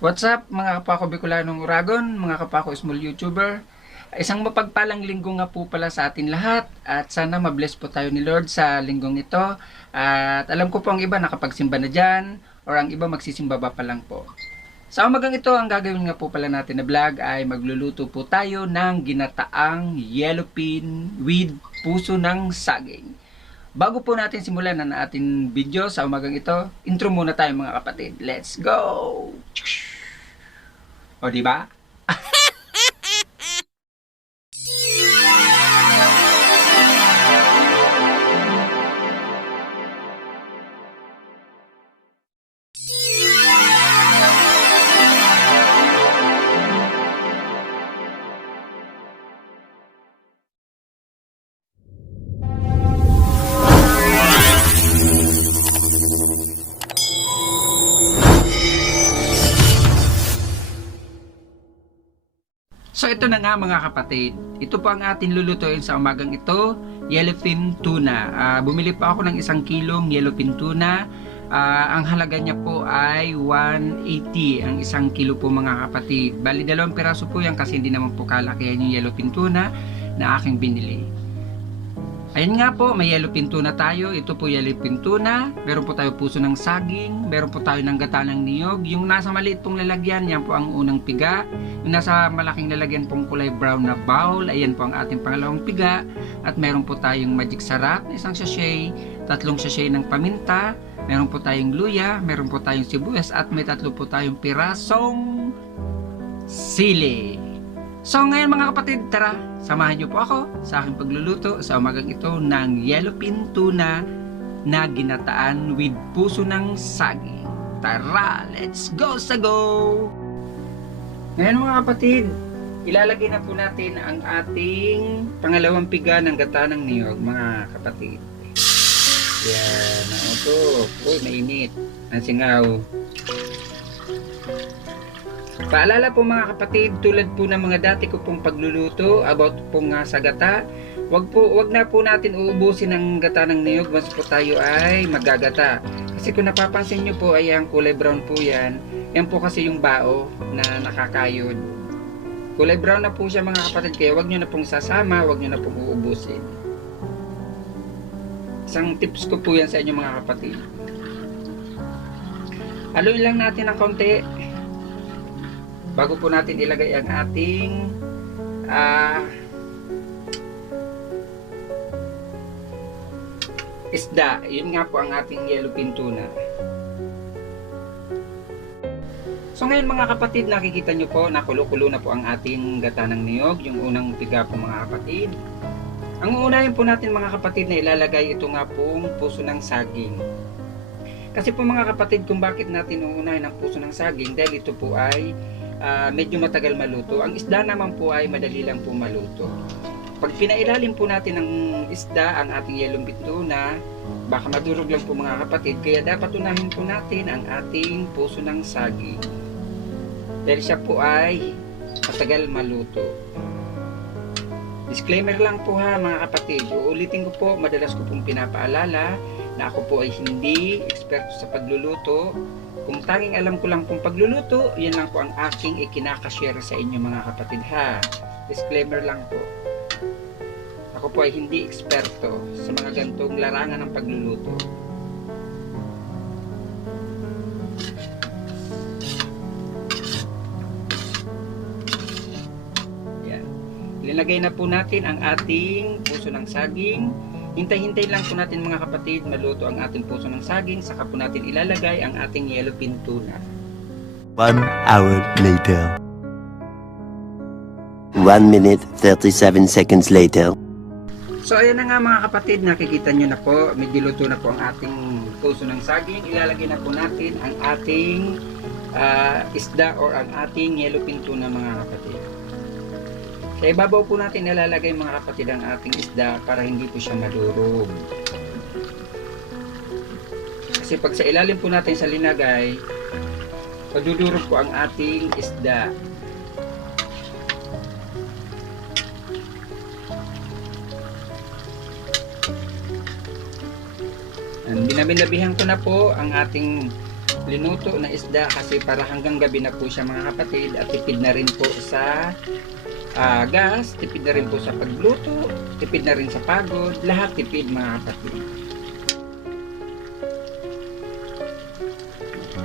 What's up mga kapako Bicolanong Uragon, mga kapako small YouTuber. Isang mapagpalang linggo nga po pala sa atin lahat at sana mabless po tayo ni Lord sa linggong ito. At alam ko po ang iba nakapagsimba na dyan or ang iba magsisimba pa lang po. Sa umagang ito, ang gagawin nga po pala natin na vlog ay magluluto po tayo ng ginataang yellowfin with puso ng saging. Bago po natin simulan ang ating video sa umagang ito, intro muna tayo mga kapatid. Let's go! O diba? So ito na nga mga kapatid, ito po ang ating lulutuin sa umagang ito, yellowfin tuna. Bumili po ako ng 1 kilong yellowfin tuna. Ang halaga niya po ay 180 ang 1 kilo po mga kapatid. Bali 2 piraso po yan kasi hindi naman po kalakihan yung yellowfin tuna na aking binili. Ayan nga po, may yellowfin tuna tayo. Ito po yellowfin tuna. Meron po tayo puso ng saging. Meron po tayo ng gata ng niyog. Yung nasa maliit pong lalagyan, yan po ang unang piga. Yung nasa malaking lalagyan pong kulay brown na bowl, ayan po ang ating pangalawang piga. At meron po tayong magic sarap, 1 sachet, 3 sachet ng paminta. Meron po tayong luya, meron po tayong sibuyas, at may 3 po tayong pirasong sili. So ngayon mga kapatid, tara, samahan niyo po ako sa aking pagluluto sa umagang ito ng yellowfin tuna na ginataan with puso ng saging. Tara, let's go sa go! Ngayon mga kapatid, ilalagay na po natin ang ating pangalawang piga ng gata ng niyog mga kapatid. Yan, ito. Uy, mainit. Ang singaw. Paalala po mga kapatid, tulad po ng mga dati ko pong pagluluto about pong sa gata, wag na po natin uubusin ang gata ng niyog once po tayo ay magagata. Kasi kung napapansin nyo po ay ang kulay brown po yan, yan po kasi yung bao na nakakayod. Kulay brown na po siya mga kapatid, kaya wag nyo na pong sasama, wag nyo na pong uubusin. Isang tips ko po yan sa inyo mga kapatid. Haluin lang natin ng konti bago po natin ilagay ang ating isda. Yun nga po ang ating yellowfin tuna. So ngayon mga kapatid, nakikita nyo po nakulo-kulo na po ang ating gata ng niyog, yung unang piga po mga kapatid. Ang uunahin po natin mga kapatid na ilalagay ito nga pong puso ng saging. Kasi po mga kapatid, kung bakit natin uunahin ang puso ng saging, dahil ito po ay medyo matagal maluto. Ang isda naman po ay madali lang po maluto. Pag pinailalim po natin ng isda ang ating yellowfin tuna, baka madurog lang po mga kapatid. Kaya dapat unahin po natin ang ating puso ng saging. Dahil siya po ay matagal maluto. Disclaimer lang po ha mga kapatid. Uulitin ko po, madalas ko pong pinapaalala na ako po ay hindi eksperto sa pagluluto. Kung tanging alam ko lang pong pagluluto, yan lang po ang aking ikinakashare sa inyo mga kapatid ha. Disclaimer lang po. Ako po ay hindi eksperto sa mga gantong larangan ng pagluluto. Yan. Linagay na po natin ang ating puso ng saging. Hintay-hintay lang po natin mga kapatid maluto ang ating puso ng saging, saka po natin ilalagay ang ating yellowfin tuna. 1 hour later. 1 minute 37 seconds later. So ayan na nga mga kapatid, nakikita nyo na po, medyo luto na po ang ating puso ng saging. Ilalagay na po natin ang ating isda or ang ating yellowfin tuna mga kapatid. Sa ibabaw po natin ilalagay mga kapatid ang ating isda para hindi po siya madurog. Kasi pag sa ilalim po natin sa linagay, madudurog po ang ating isda. Binabihan ko na po ang ating linuto na isda kasi para hanggang gabi na po siya mga kapatid, at tipid na rin po sa gas, tipid na rin po sa pagluto, tipid na rin sa pagod, lahat tipid mga kapatid.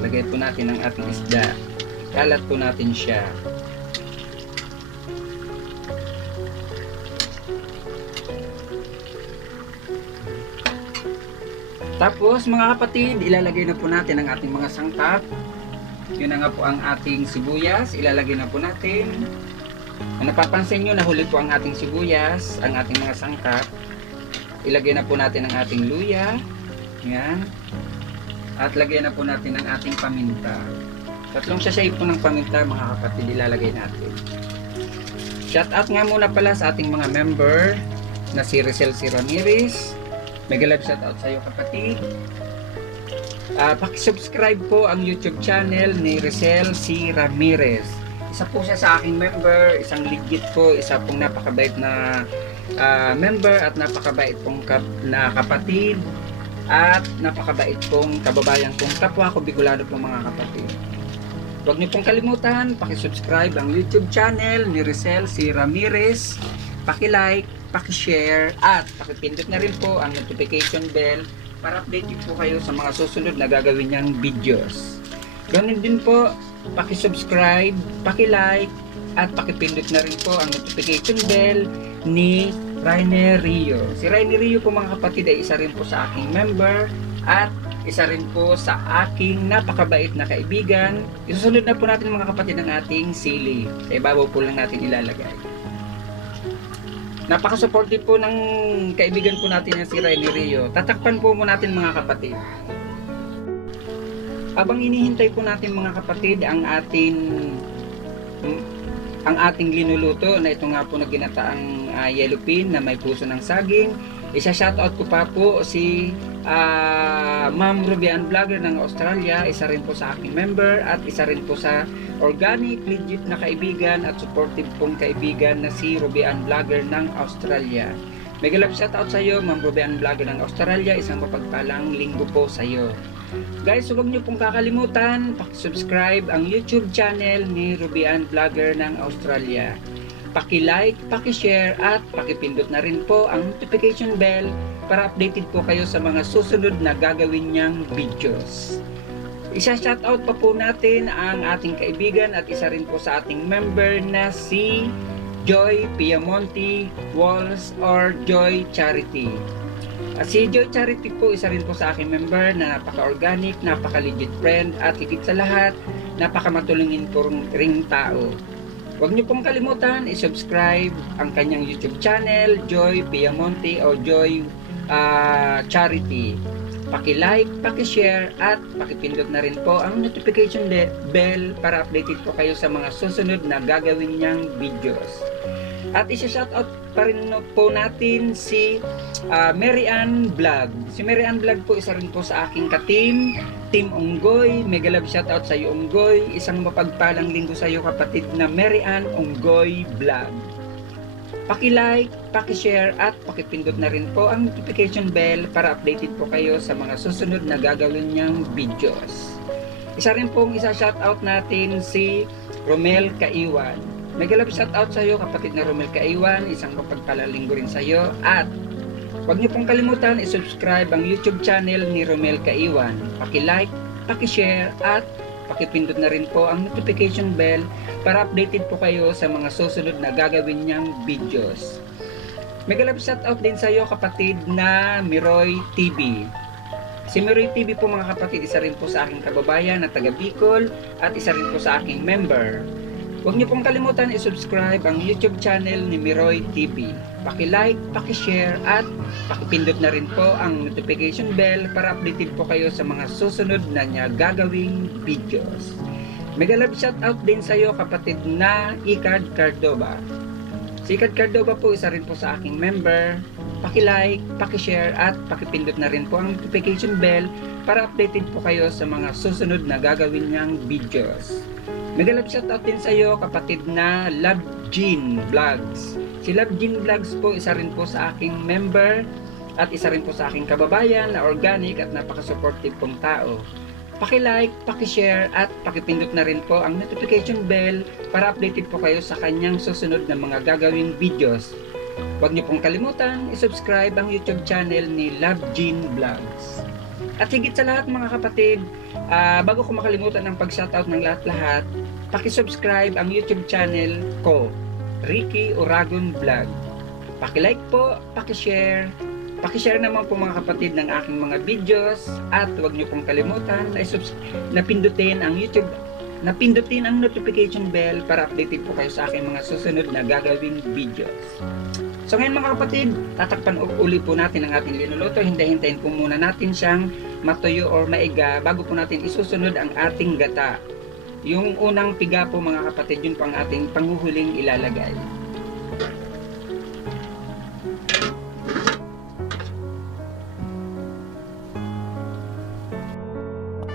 Lagay po natin ang ating isda, kalat po natin siya. Tapos mga kapatid, ilalagay na po natin ang ating mga sangkap. Yun na nga po ang ating sibuyas, ilalagay na po natin. Kung napapansin nyo, nahuli po ang ating sibuyas, ang ating mga sangkap. Ilagay na po natin ang ating luya. Yan. At lagay na po natin ang ating paminta. Tatlong sachet po ng paminta mga kapatid, ilalagay natin. Shout out nga muna pala sa ating mga member na si Rizal C. Ramirez. Mega love shout out sa iyo kapatid. Paki-subscribe po ang YouTube channel ni Rizal C. Ramirez. Isa po siya sa aking member, isang legit po, isa pong napakabait na member at napakabait pong na kapatid at napakabait pong kababayan kong kapwa ko Bicolano po mga kapatid. Huwag niyo pong kalimutan, paki-subscribe ang YouTube channel ni Rizal C. Ramirez. Paki-like, paki-share at paki-pindot na rin po ang notification bell para update po kayo sa mga susunod na gagawin niyang videos. Ganun din po, paki-subscribe, paki-like at paki-pindot na rin po ang notification bell ni Rainer Rio. Si Rainer Rio po mga kapatid ay isa rin po sa aking member at isa rin po sa aking napakabait na kaibigan. Isusunod na po natin mga kapatid ang ating sili. Sa ibabaw po lang natin ilalagay. Napaka-supportive po ng kaibigan po natin na si Rainer Rio. Tatakpan po muna natin mga kapatid. Habang inihintay po natin mga kapatid ang ating linuluto na ito nga po na ginataang yellow pin na may puso ng saging. Isa-shoutout ko pa po si Ma'am Rubian Vlogger ng Australia, isa rin po sa aking member at isa rin po sa organic, legit na kaibigan at supportive pong kaibigan na si Rubian Vlogger ng Australia. Mega love shoutout sa iyo Ma'am Rubian Vlogger ng Australia, isang mapagpalang linggo po sa iyo. Guys, huwag niyo pong kakalimutan, paki-subscribe ang YouTube channel ni Rubian Vlogger ng Australia. Paki-like, paki-share at paki-pindot na rin po ang notification bell para updated po kayo sa mga susunod na gagawin niyang videos. Isa-shoutout pa po natin ang ating kaibigan at isa rin po sa ating member na si Joy Piamonte Walls or Joy Charity. Si Joy Charity po, isa rin po sa aking member na napaka-organic, napaka-legit friend at higit sa lahat, napaka-matulungin po ring tao. Huwag niyo pong kalimutan i-subscribe ang kanyang YouTube channel, Joy Piamonte o Joy Charity. Paki-like, paki-share at paki-pindot na rin po ang notification bell para updated po kayo sa mga susunod na gagawin niyang videos. At isa-shoutout pa rin po natin si Mary Ann Vlog. Si Mary Ann Vlog po isa rin po sa aking ka-team, Team Unggoy. Mega love shoutout sa iyo Unggoy. Isang mapagpalang linggo sa iyo kapatid na Mary Ann Unggoy Vlog. Paki-like, paki-share at paki-pindot na rin po ang notification bell para updated po kayo sa mga susunod na gagawin niyang videos. Isa rin pong isa-shoutout natin si Romel Kaiwan. Mega love shoutout sa iyo kapatid na Romel Kaiwan, isang mapagpalang linggo rin sa iyo at huwag niyo pong kalimutan i-subscribe ang YouTube channel ni Romel Kaiwan. Paki-like, paki-share at paki-pindot na rin po ang notification bell para updated po kayo sa mga susunod na gagawin niyang videos. Mega love shoutout din sa iyo kapatid na Miroy TV. Si Miroy TV po mga kapatid, isa rin po sa aking kababayan na taga Bicol at isa rin po sa aking member. Huwag niyo pong kalimutan i-subscribe ang YouTube channel ni Miroy TV. Paki-like, paki-share at paki-pindot na rin po ang notification bell para updated po kayo sa mga susunod na niya gagawing videos. Mega love shoutout din sa iyo kapatid na Icard Cardova. Si Icard Cardova po isa rin po sa aking member. Paki-like, paki-share at paki-pindot na rin po ang notification bell para updated po kayo sa mga susunod na gagawin niyang videos. Mega love shoutout din sa iyo kapatid na Love Jean Vlogs. Si Love Jean Vlogs po isa rin po sa aking member at isa rin po sa aking kababayan na organic at napaka-supportive pong tao. paki-like, paki-share at pakipindot na rin po ang notification bell para updated po kayo sa kanyang susunod na mga gagawing videos. Huwag niyo pong kalimutan i-subscribe ang YouTube channel ni Love Jean Vlogs. At higit sa lahat mga kapatid, bago ko makalimutan ang pag-shoutout ng lahat-lahat, paki-subscribe ang YouTube channel ko, Ricky Oragon Vlog. Paki-like po, paki-share. Paki-share naman po mga kapatid ng aking mga videos at huwag niyo pong kalimutan na pindutin ang notification bell para updated po kayo sa aking mga susunod na gagawing videos. So ngayon mga kapatid, tatakpan uli po natin ang ating linuluto. Hintayin po muna natin siyang matuyo or maiga bago po natin isusunod ang ating gata. Yung unang piga po mga kapatid, yun po ang ating panghuhuling ilalagay.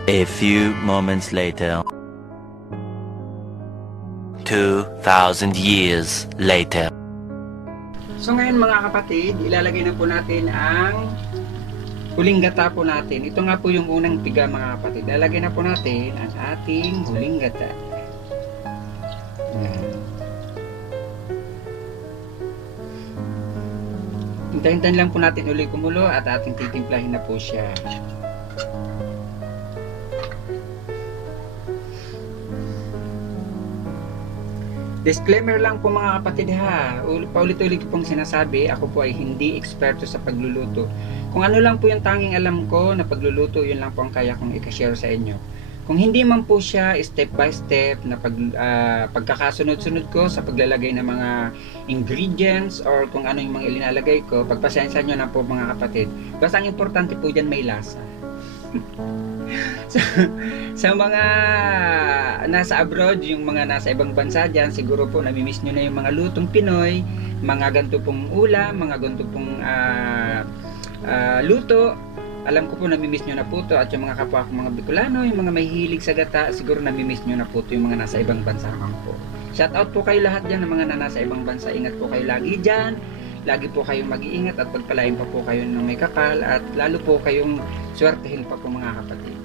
A few moments later. 2,000 years later. So ngayon mga kapatid, ilalagay na po natin ang huling gata po natin. Ito nga po yung unang piga mga kapatid. Ilalagay na po natin ang ating huling gata. Hintayin lang po natin uli kumulo at ating titimplahin na po siya. Disclaimer lang po mga kapatid ha, paulit-ulit ko pong sinasabi, ako po ay hindi eksperto sa pagluluto. Kung ano lang po yung tanging alam ko na pagluluto, yun lang po ang kaya kong i-share sa inyo. Kung hindi man po siya step by step na pagkakasunod-sunod ko sa paglalagay ng mga ingredients or kung ano yung mga ilinalagay ko, pagpasensya nyo na po mga kapatid. Basta ang importante po dyan may lasa. Sa mga nasa abroad, yung mga nasa ibang bansa dyan, siguro po namimiss nyo na yung mga lutong Pinoy, mga ganito pong ulam, mga ganito pong luto. Alam ko po namimiss nyo na po to, at yung mga kapwa ko mga Bicolano, yung mga may hilig sa gata, siguro namimiss nyo na po to, yung mga nasa ibang bansa naman po. Shout out po kayo lahat dyan ng mga nasa ibang bansa. Ingat po kayo lagi dyan. Lagi po kayong mag-iingat at pagpalain pa po kayo ng may kapal at lalo po kayong swertehin pa po mga kapatid.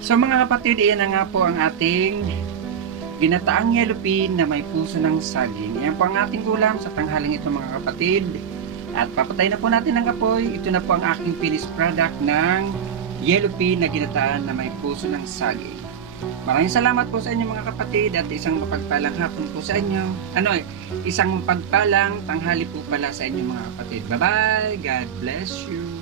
So mga kapatid, iyan na nga po ang ating ginataang yellow pin na may puso ng saging. Iyan po ang ating ulam sa tanghaling ito mga kapatid. At papatay na po natin ang apoy. Ito na po ang aking finished product ng yellow pin na ginataan na may puso ng saging. Maraming salamat po sa inyo mga kapatid at isang mapagpalang hapon po sa inyo. Isang mapagpalang tanghali po pala sa inyo mga kapatid. Bye bye! God bless you!